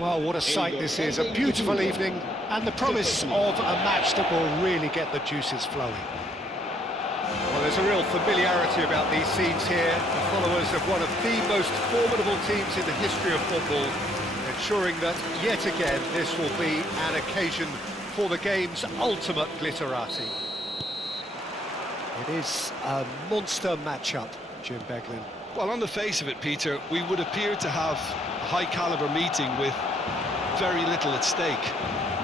Well, what a sight this is, a beautiful evening, and the promise of a match that will really get the juices flowing. Well, there's a real familiarity about these scenes here, the followers of one of the most formidable teams in the history of football, ensuring that, yet again, this will be an occasion for the game's ultimate glitterati. It is a monster matchup, Jim Beglin. Well, on the face of it, Peter, we would appear to have a high-caliber meeting with very little at stake.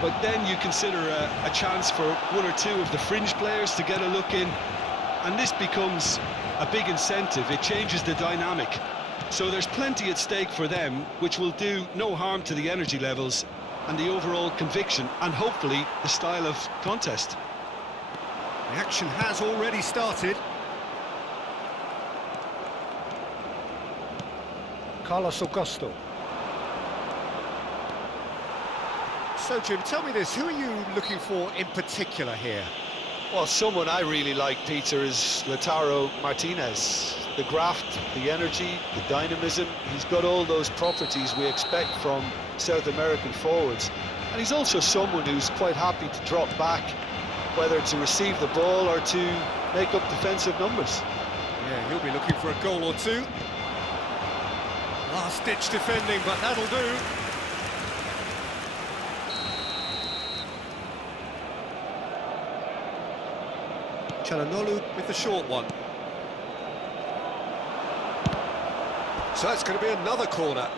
But then you consider a chance for one or two of the fringe players to get a look in, and this becomes a big incentive. It changes the dynamic. So there's plenty at stake for them, which will do no harm to the energy levels and the overall conviction, and hopefully the style of contest. The action has already started. Carlos Augusto. So, Jim, tell me this, who are you looking for in particular here? Well, someone I really like, Peter, is Lautaro Martinez. The graft, the energy, the dynamism, he's got all those properties we expect from South American forwards. And he's also someone who's quite happy to drop back, whether to receive the ball or to make up defensive numbers. Yeah, he'll be looking for a goal or two. Last-ditch defending, but that'll do. Çalhanoğlu with the short one. So it's going to be another corner.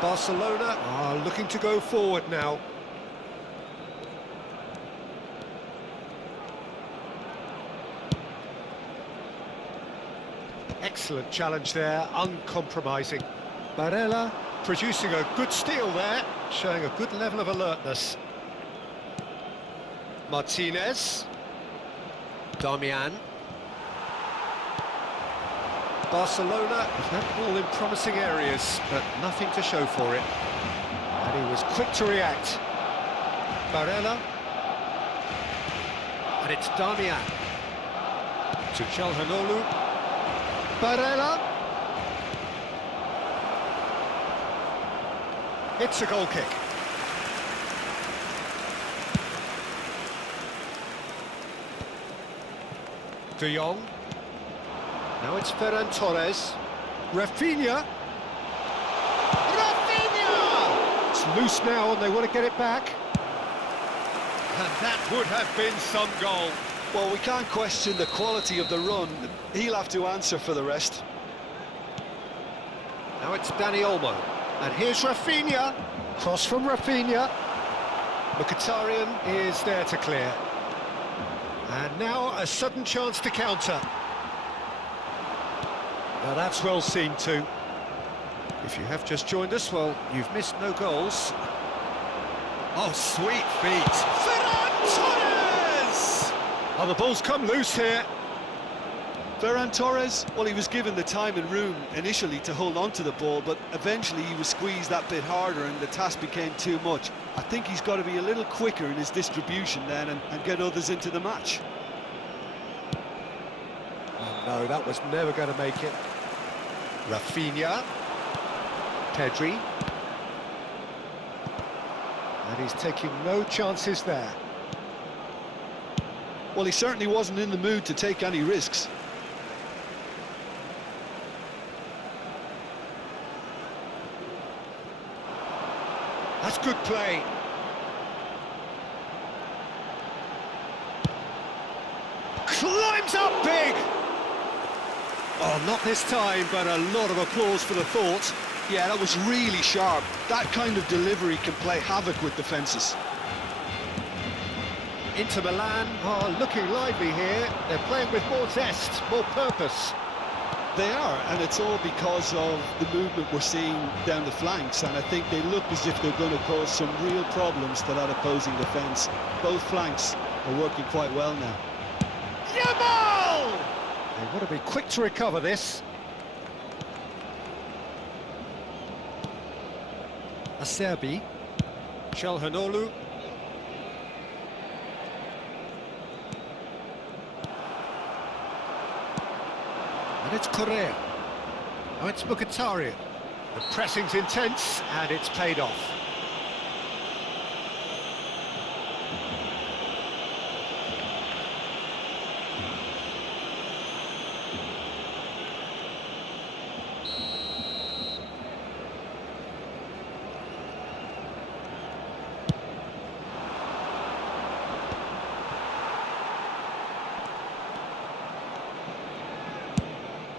Barcelona are looking to go forward now. Excellent challenge there, uncompromising. Barella producing a good steal there, showing a good level of alertness. Martinez. Damian. Barcelona have had ball in promising areas, but nothing to show for it. And he was quick to react. Barella. And it's Damian. To Çalhanoğlu. Barella. It's a goal kick. De Jong. Now it's Ferran Torres. Rafinha. Rafinha! It's loose now and they want to get it back. And that would have been some goal. Well, we can't question the quality of the run. He'll have to answer for the rest. Now it's Dani Olmo. And here's Rafinha. Cross from Rafinha. Mkhitaryan is there to clear. And now a sudden chance to counter. Now that's well seen too. If you have just joined us, well, you've missed no goals. Oh, sweet feet. Ferran Torres! Oh, the ball's come loose here. Ferran Torres, well, he was given the time and room initially to hold on to the ball, but eventually he was squeezed that bit harder and the task became too much. I think he's got to be a little quicker in his distribution then and get others into the match. Oh, no, that was never going to make it. Rafinha. Pedri. And he's taking no chances there. Well, he certainly wasn't in the mood to take any risks. That's good play. Climbs up big! Oh, not this time, but a lot of applause for the thought. Yeah, that was really sharp. That kind of delivery can play havoc with defences. Inter Milan are looking lively here. They're playing with more zest, more purpose. They are, and it's all because of the movement we're seeing down the flanks, and I think they look as if they're going to cause some real problems to that opposing defence. Both flanks are working quite well now. Yamal! They want to be quick to recover this. Acerbi, Çalhanoğlu, and it's Corsair. Oh, it's Mkhitaryan. The pressing's intense, and it's paid off.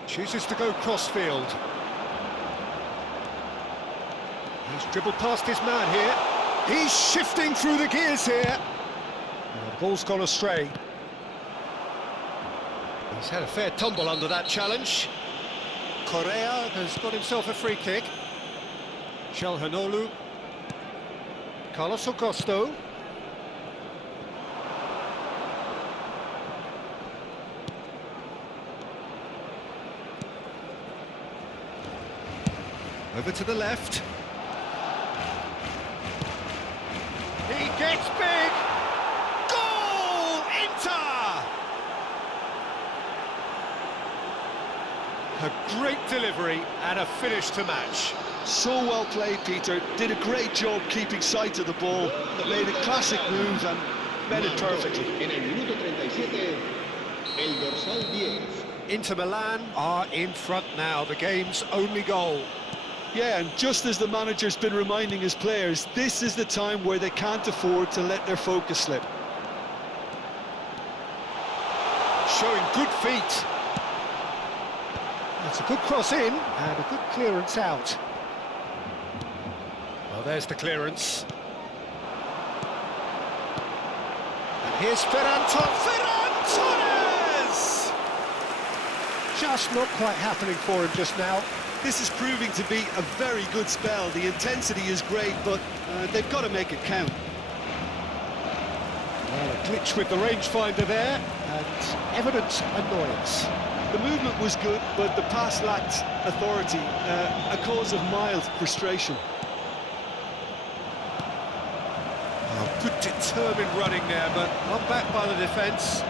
Chooses to go crossfield. He's dribbled past his man here. He's shifting through the gears here. The ball's gone astray. He's had a fair tumble under that challenge. Correa has got himself a free kick. Çalhanoğlu. Carlos Augusto. Over to the left. He gets big! Goal! Inter! A great delivery and a finish to match. So well played, Peter. Did a great job keeping sight of the ball. Made a classic move and met it perfectly. En el minuto 37, el dorsal 10. Inter Milan are in front now, the game's only goal. Yeah, and just as the manager's been reminding his players, this is the time where they can't afford to let their focus slip. Showing good feet. That's a good cross in and a good clearance out. Well, there's the clearance. And here's Ferran Torres! Just not quite happening for him just now. This is proving to be a very good spell. The intensity is great, but they've got to make it count. Well, a glitch with the rangefinder there, and evident annoyance. The movement was good, but the pass lacked authority, a cause of mild frustration. Oh, good determined running there, but not backed by the defence.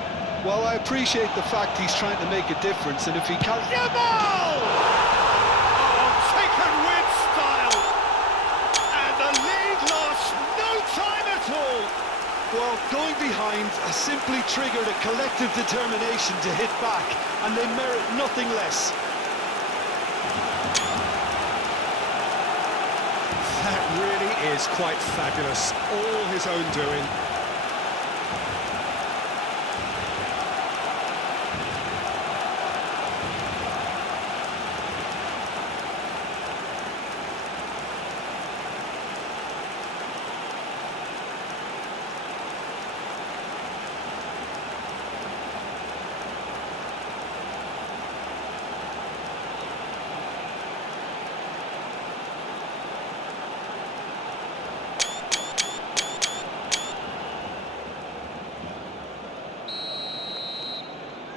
Well, I appreciate the fact he's trying to make a difference, and if he can... Yamal! Taken with style, and the lead lost no time at all. Well, going behind has simply triggered a collective determination to hit back, and they merit nothing less. That really is quite fabulous, all his own doing.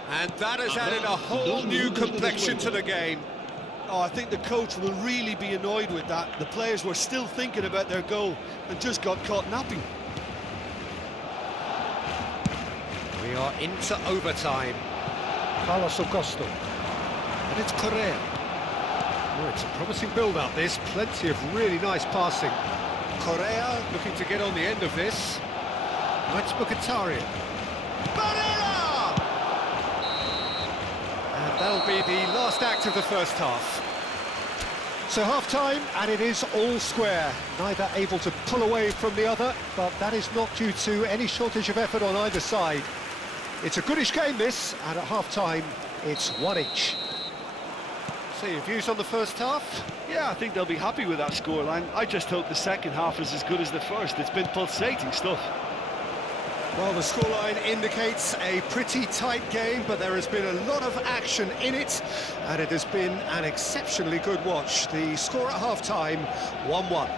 And that has added a whole new complexion to the game. Oh, I think the coach will really be annoyed with that. The players were still thinking about their goal and just got caught napping. We are into overtime. Carlos Augusto. And it's Corsair. Oh, it's a promising build-up, this. Plenty of really nice passing. Correa looking to get on the end of this. Oh, it's Mkhitaryan. That'll be the last act of the first half. So half-time, and it is all square. Neither able to pull away from the other, but that is not due to any shortage of effort on either side. It's a goodish game, this, and at half-time, it's one each. So your views on the first half? Yeah, I think they'll be happy with that scoreline. I just hope the second half is as good as the first. It's been pulsating stuff. Well, the scoreline indicates a pretty tight game, but there has been a lot of action in it, and it has been an exceptionally good watch. The score at half-time, 1-1.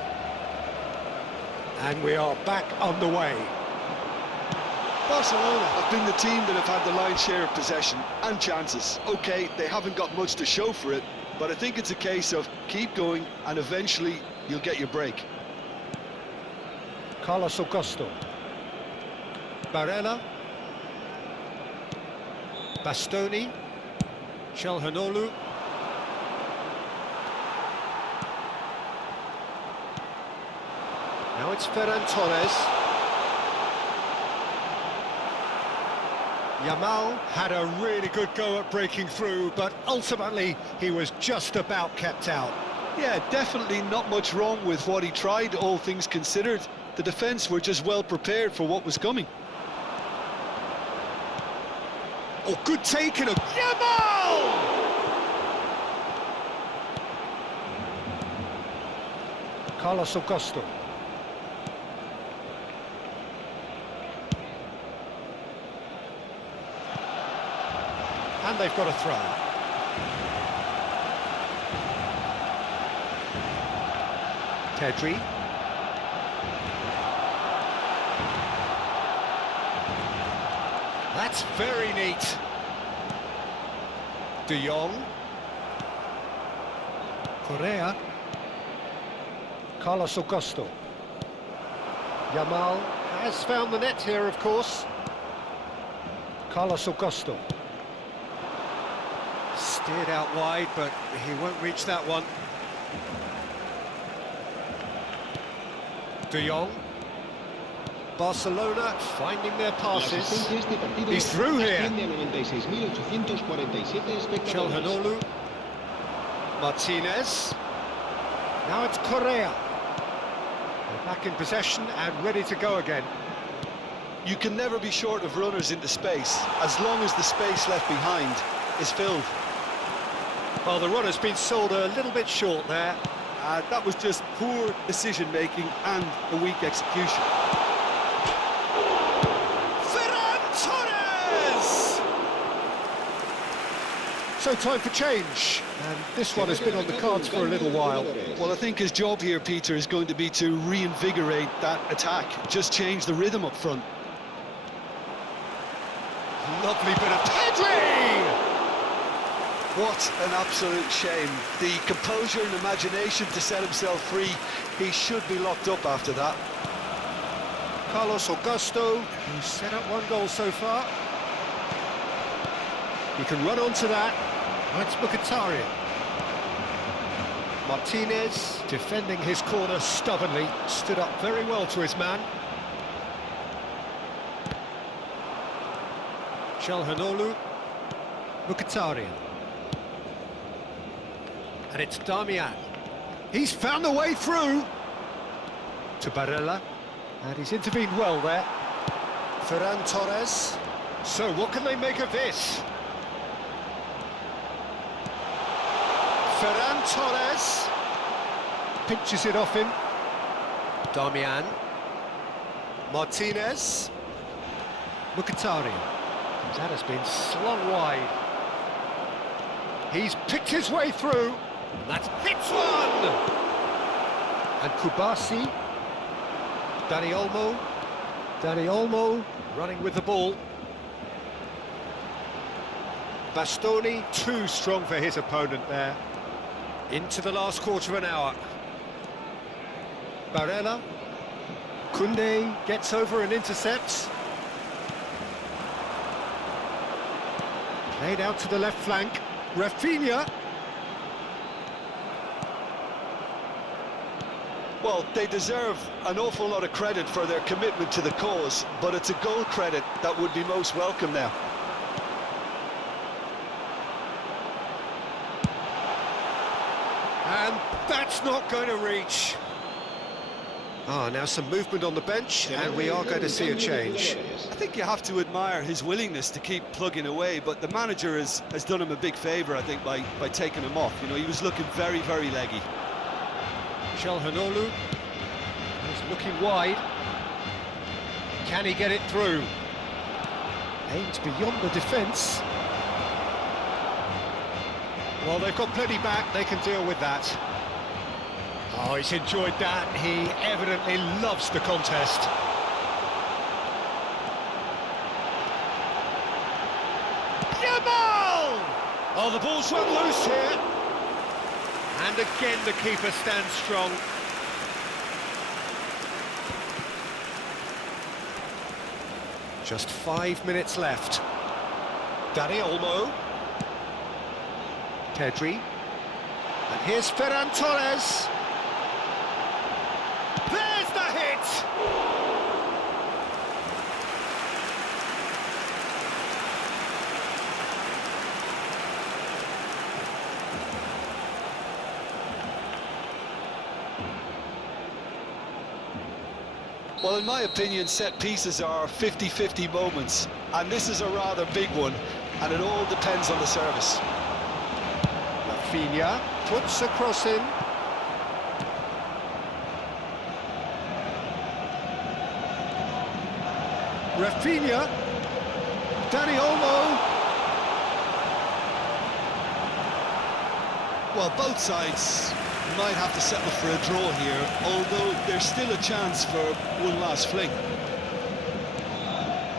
And we are back underway. Barcelona have been the team that have had the lion's share of possession and chances. OK, they haven't got much to show for it, but I think it's a case of keep going and eventually you'll get your break. Carlos Augusto. Barella. Bastoni. Calhanoglu. Now it's Ferran Torres. Yamal had a really good go at breaking through, but ultimately he was just about kept out. Yeah, definitely not much wrong with what he tried, all things considered. The defence were just well prepared for what was coming. Oh, good taking of Yamal! Carlos Augusto. And they've got a throw. Pedri. That's very neat. De Jong. Correa. Carlos Augusto. Yamal has found the net here, of course. Carlos Augusto. Steered out wide, but he won't reach that one. De Jong. Barcelona finding their passes. He's through here. Calhanoglu. Martinez. Now it's Correa. They're back in possession and ready to go again. You can never be short of runners into space, as long as the space left behind is filled. Well, the runner's been sold a little bit short there. That was just poor decision-making and a weak execution. Ferran Torres! So time for change, and this one has been on the cards for a little while. Well, I think his job here, Peter, is going to be to reinvigorate that attack, just change the rhythm up front. Lovely bit of Pedri! What an absolute shame. The composure and imagination to set himself free, he should be locked up after that. Carlos Augusto, who's set up one goal so far. He can run onto that. Now it's Mkhitaryan. Martinez, defending his corner stubbornly, stood up very well to his man. Calhanoglu. Mkhitaryan. And it's Damian. He's found the way through to Barella, and he's intervened well there. Ferran Torres. So what can they make of this? Ferran Torres pinches it off him. Damian. Martinez. Mkhitaryan. That has been slung wide. He's picked his way through. That's hits one! And Kubasi. Dani Olmo. Dani Olmo running with the ball. Bastoni, too strong for his opponent there. Into the last quarter of an hour. Barella. Koundé gets over and intercepts. Played out to the left flank. Rafinha. Well, they deserve an awful lot of credit for their commitment to the cause, but it's a goal credit that would be most welcome now. And that's not going to reach. Now some movement on the bench, and we are going to see a change. I think you have to admire his willingness to keep plugging away, but the manager has done him a big favour, I think, by taking him off. You know, he was looking very, very leggy. Calhanoglu is looking wide. Can he get it through? Aimed beyond the defence. Well, they've got plenty back, they can deal with that. Oh, he's enjoyed that. He evidently loves the contest. Yamal! Oh, the ball's run loose here. And again, the keeper stands strong. Just 5 minutes left. Dani Olmo. Pedri. And here's Ferran Torres. There's the hit! Well, in my opinion, set pieces are 50-50 moments, and this is a rather big one, and it all depends on the service. Rafinha puts a cross in. Rafinha. Dani Olmo. Well, both sides might have to settle for a draw here, although there's still a chance for one last fling.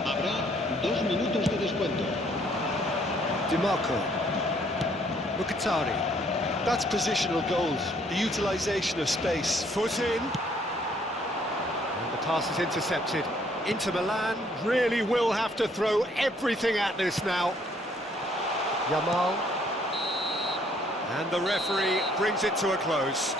Habrá 2 minutos de descuento. DiMarco. Mkhitaryan. That's positional gold, the utilisation of space. Foot in. And the pass is intercepted. Inter Milan really will have to throw everything at this now. Yamal. And the referee brings it to a close.